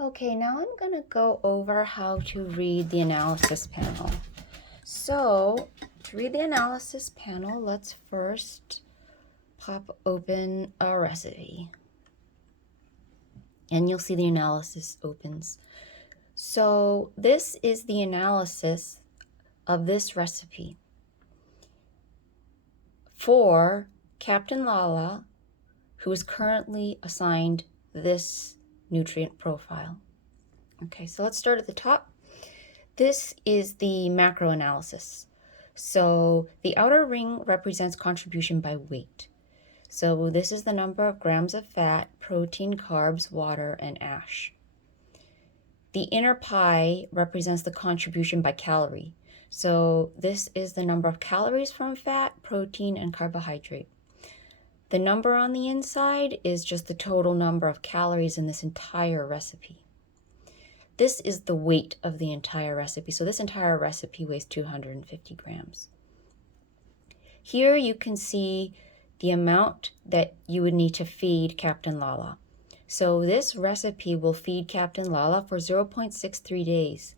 Okay, now I'm going to go over how to read the analysis panel. So, to read the analysis panel, let's first pop open a recipe. And you'll see the analysis opens. So, this is the analysis of this recipe for Captain Lala, who is currently assigned this nutrient profile. Okay, so let's start at the top. This is the macro analysis. So the outer ring represents contribution by weight. So this is the number of grams of fat, protein, carbs, water, and ash. The inner pie represents the contribution by calorie. So this is the number of calories from fat, protein, and carbohydrate. The number on the inside is just the total number of calories in this entire recipe. This is the weight of the entire recipe. So this entire recipe weighs 250 grams. Here you can see the amount that you would need to feed Captain Lala. So this recipe will feed Captain Lala for 0.63 days.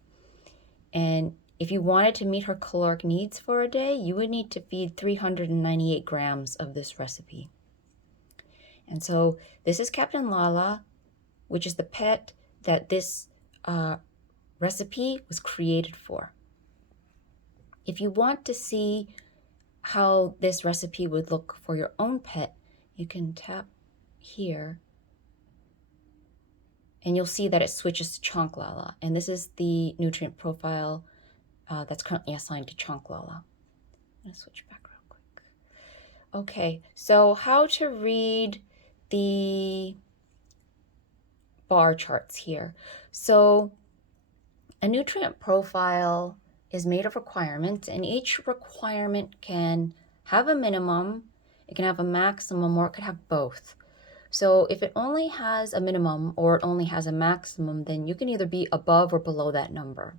And if you wanted to meet her caloric needs for a day, you would need to feed 398 grams of this recipe. And so this is Captain Lala, which is the pet that this recipe was created for. If you want to see how this recipe would look for your own pet, you can tap here and you'll see that it switches to Chonk Lala. And this is the nutrient profile that's currently assigned to Chonk Lala. I'm gonna switch back real quick. Okay, so how to read the bar charts here. So a nutrient profile is made of requirements, and each requirement can have a minimum, it can have a maximum, or it could have both. So if it only has a minimum or it only has a maximum, then you can either be above or below that number.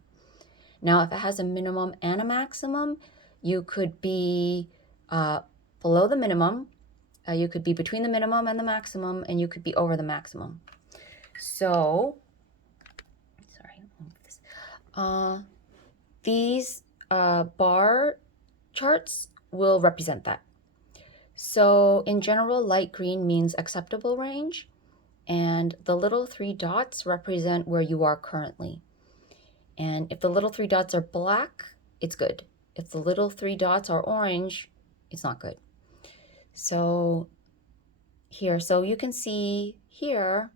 Now, if it has a minimum and a maximum, you could be below the minimum, you could be between the minimum and the maximum, and you could be over the maximum. So, sorry, I'll move this. These bar charts will represent that. So in general, light green means acceptable range, and the little 3 dots represent where you are currently. And if the little 3 dots are black, it's good. If the little 3 dots are orange, it's not good. So here, so you can see here,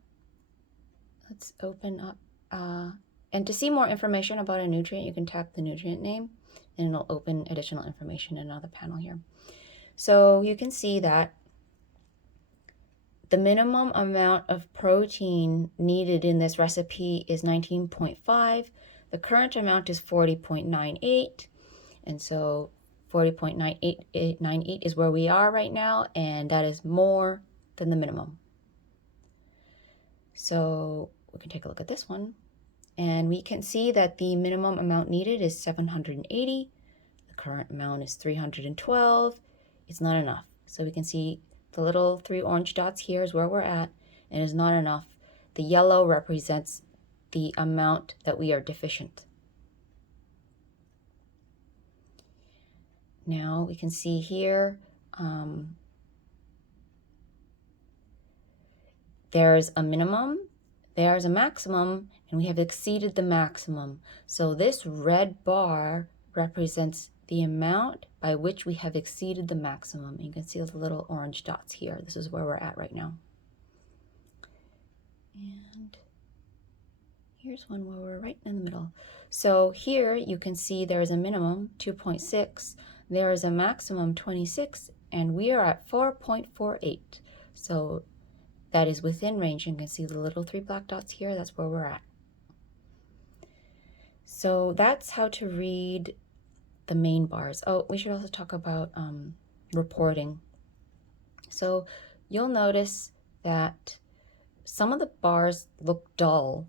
let's open up, and to see more information about a nutrient, you can tap the nutrient name and it'll open additional information in another panel here. So you can see that the minimum amount of protein needed in this recipe is 19.5. The current amount is 40.98. And so 40.98 is where we are right now, and that is more than the minimum. So we can take a look at this one. And we can see that the minimum amount needed is 780. The current amount is 312. It's not enough. So we can see the little 3 orange dots here is where we're at, and it's not enough. The yellow represents the amount that we are deficient. Now we can see here, there's a minimum, there's a maximum, and we have exceeded the maximum. So this red bar represents the amount by which we have exceeded the maximum. You can see the little orange dots here. This is where we're at right now. And here's one where we're right in the middle. So here you can see there is a minimum, 2.6. There is a maximum, 26, and we are at 4.48. So that is within range. You can see the little 3 black dots here. That's where we're at. So that's how to read the main bars. Oh, we should also talk about reporting. So you'll notice that some of the bars look dull,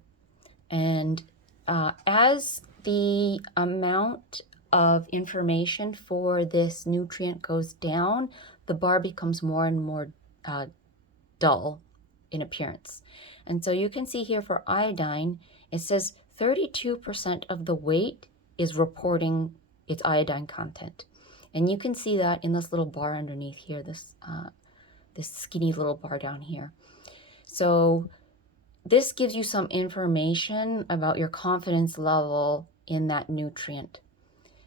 and as the amount of information for this nutrient goes down, the bar becomes more and more dull. in appearance. And so you can see here for iodine, it says 32% of the weight is reporting its iodine content. And you can see that in this little bar underneath here, this skinny little bar down here. So this gives you some information about your confidence level in that nutrient.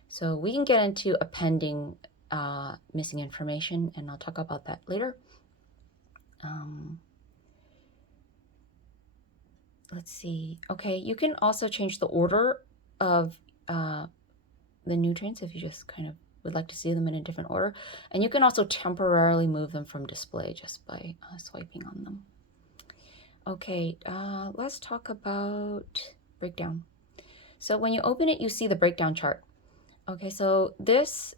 So we can get into appending missing information, and I'll talk about that later. Let's see. Okay, you can also change the order of the nutrients if you just kind of would like to see them in a different order. And you can also temporarily move them from display just by swiping on them. Okay, let's talk about breakdown. So when you open it, you see the breakdown chart. Okay, so this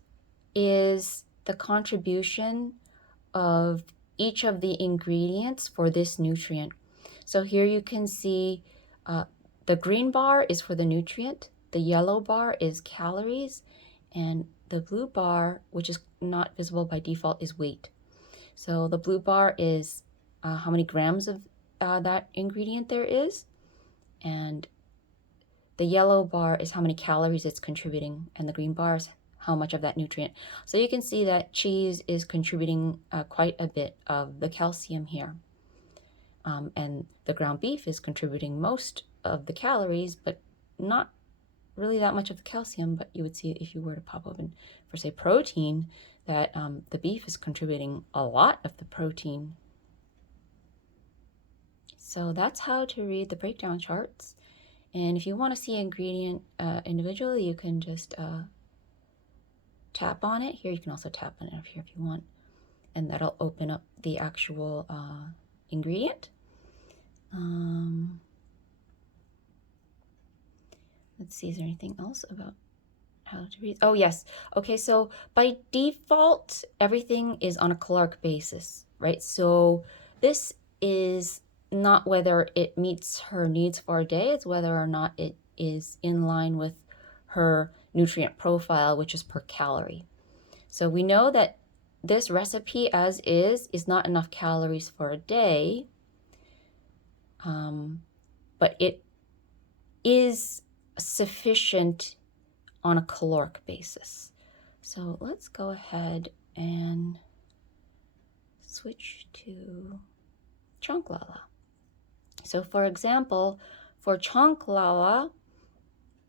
is the contribution of each of the ingredients for this nutrient. So here you can see the green bar is for the nutrient, the yellow bar is calories, and the blue bar, which is not visible by default, is weight. So the blue bar is how many grams of that ingredient there is, and the yellow bar is how many calories it's contributing, and the green bar is how much of that nutrient. So you can see that cheese is contributing quite a bit of the calcium here. And the ground beef is contributing most of the calories, but not really that much of the calcium. But you would see if you were to pop open for, say, protein, that the beef is contributing a lot of the protein. So that's how to read the breakdown charts. And if you want to see an ingredient individually, you can just tap on it. Here you can also tap on it up here if you want. And that'll open up the actual ingredient. Let's see, is there anything else about how to read? Oh, yes. Okay, so by default, everything is on a caloric basis, right? So this is not whether it meets her needs for a day, it's whether or not it is in line with her nutrient profile, which is per calorie. So we know that this recipe as is not enough calories for a day, but it is sufficient on a caloric basis. So let's go ahead and switch to chunk lala. So for example, for chunk lala,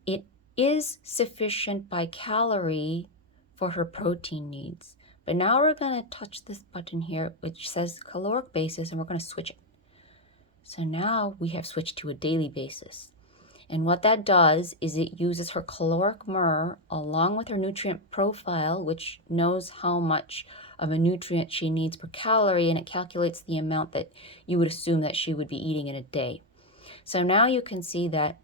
it is sufficient by calorie for her protein needs. But now we're going to touch this button here, which says caloric basis, and we're going to switch it. So now we have switched to a daily basis. And what that does is it uses her caloric MER along with her nutrient profile, which knows how much of a nutrient she needs per calorie, and it calculates the amount that you would assume that she would be eating in a day. So now you can see that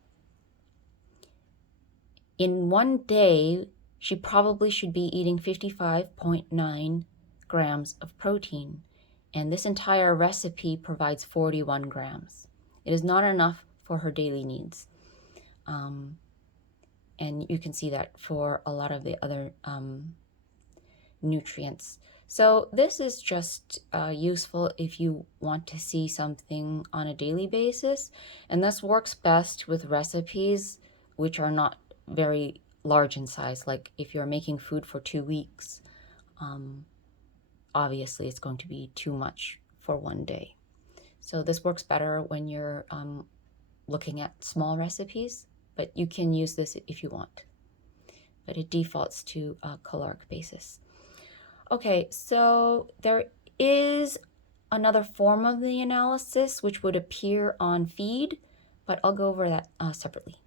in one day, she probably should be eating 55.9 grams of protein. And this entire recipe provides 41 grams. It is not enough for her daily needs. And you can see that for a lot of the other nutrients. So this is just useful if you want to see something on a daily basis. And this works best with recipes which are not very large in size. Like if you're making food for 2 weeks, obviously it's going to be too much for one day. So this works better when you're looking at small recipes, but you can use this if you want. But it defaults to a caloric basis. Okay, so there is another form of the analysis which would appear on feed, but I'll go over that separately.